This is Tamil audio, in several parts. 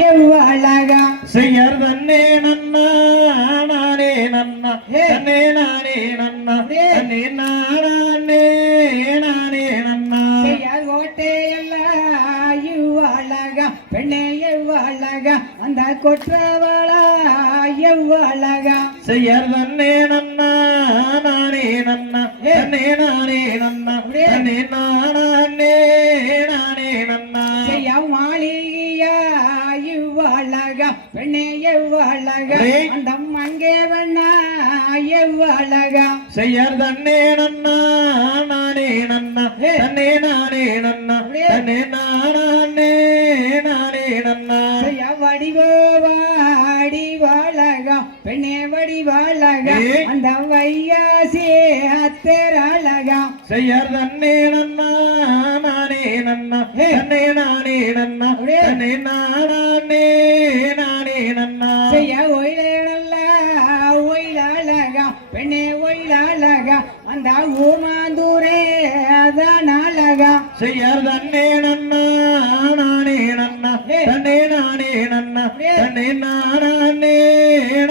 எவ்வளகா செய்யர் தன்னே நன்னா நானே நன்னா தன்னே நானே நன்னா தன்னே நானே நானே நன்னா செய்யார் கோட்டை எல்லாம் எவ்வளகா பெண்ணே எவ்வளகா அந்த கொற்றவளா எவ்வளகா செய்யர் தன்னே நன்னா நானே நன்னா தன்னே நானே நன்னா தன்னே நானே நானே நன்னா செய்ய மாளிகையா எவ்வளகா பெண்ணே எவ்வளகா அந்த மங்கே வேணா எவ்வளகா செய்யர் தன்னே நன்னா நானே நன்னா தன்னே நானே நன்னா தன்னே நானே நானே நன்னா செய்ய வடிவாளகா பெண்ணே வடிவாளகா அந்த வையாசி அத்தரழகா செய்யர் தன்னே நன்னா நானே நன்னா தன்னே நானே நன்னா தன்னே நானே நானே நன்னா செய்ய ஒயிலழகா பெண்ணே ஒயிலழகா அந்த ஊமாந்தூரே அதனாலகா செய்யர் தன்னே நன்னா நானே நன்னா தன்னே நானே நன்னா தன்னே நானே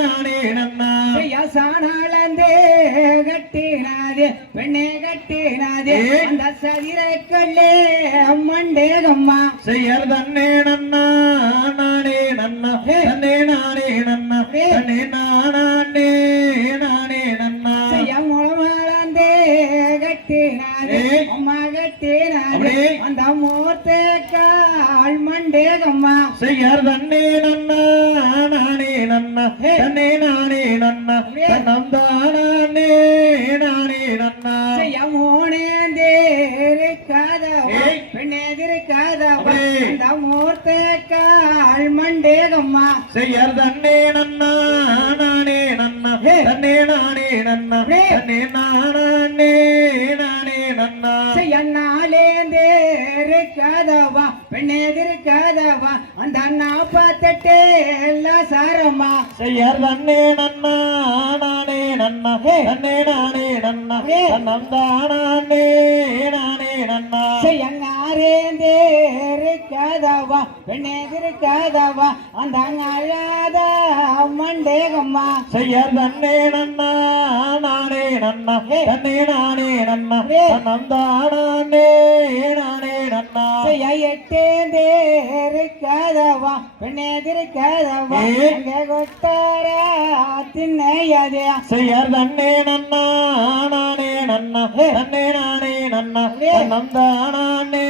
நானே நன்னா செய்ய சாணாளந்தே கட்டினாதே பெண்ணே கட்டினாதே அந்த சதிரக்கல்லே மண்டேகம்மா செய்யர் தன்னே நன்னா நானே நன்னா தன்னே நானே நன்னா தன்னே நானே நானே நன்னா செய்ய முளமாளந்தே கட்டினாதே அம்மா கட்டினாதே அந்த மூர்த்தே கால் மண்டேகம்மா செய்யர் தன்னே நன்னா நானே நன்னா தன்னே நானே நன்னா தன்னம் தானே நானே நன்னா செய்ய மோனேந்திருக்காதவா பெண்ணேதிருக்காதவா அந்த மூர்த்தே கால் மண்டேகம்மா செய்யர் தன்னே நன்னா நானே நன்னா தன்னே நானே நன்னா தன்னே நானே நானே நன்னா செய்ய நாளேந்திருக்காதவா பெண்ணேதிருக்காதவா அந்த 48 எல்லாம் சாரம்மா செய்யர் தன்னே நன்னா நானே நன்னா தன்னே நானே நன்னா தன்னம் தானே நானே நன்னா செய்ய நாரேந்திருக்காதவா பெண்ணேதிருக்காதவா அந்த அழாத மண்டேகம்மா செய்யர் தன்னே நன்னா நானே நன்னா தன்னே நானே நன்னா தன்னம் தானே நானே நன்னா செய்ய எட்டேந்திருக்காதவா பெண்ணேதிருக்காதவா அங்க கொட்டார திண்ணையதே செய்யர் தன்னே நன்னா நானே நன்னா தன்னே நானே நன்னா தன்னம் தானே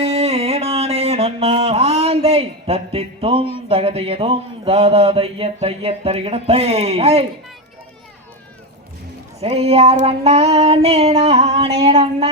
நானே நன்னா ஆந்தை தத்தித்தும் தகதையதும் தாதா தைய தைய தருகிடத்தை செய்யார் வண்ணானே நானே நன்னா